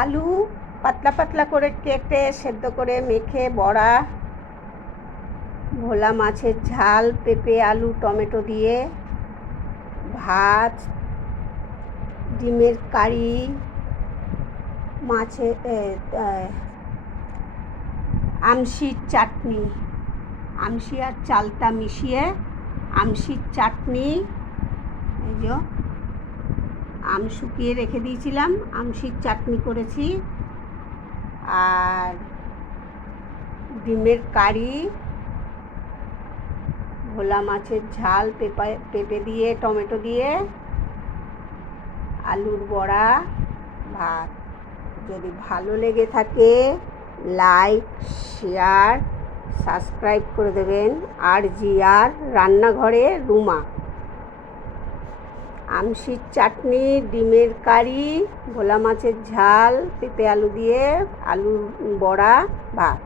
আলু পাতলা পাতলা করে কেটে সেদ্ধ করে মেখে বড়া, ভোলা মাছের ঝাল, পেঁপে আলু টমেটো দিয়ে ভাত, ডিমের কারি, মাছের আমশির চাটনি, আমশি আর চালতা মিশিয়ে আমশির চাটনি। এই যে আম শুকিয়ে রেখে দিয়েছিলাম, আমশির চাটনি করেছি। আর ডিমের কারি, ভোলা মাছের ঝাল, পেঁপে দিয়ে টমেটো দিয়ে, আলুর বড়া, ভাত। যদি ভালো লেগে থাকে লাইক, শেয়ার, সাবস্ক্রাইব করে দেবেন। আর জিয়ার রান্নাঘরে রুমা। আমশির চাটনি, ডিমের কারি, ভোলা মাছের ঝাল, পেঁপে আলু দিয়ে আলুর বড়া, ভাত।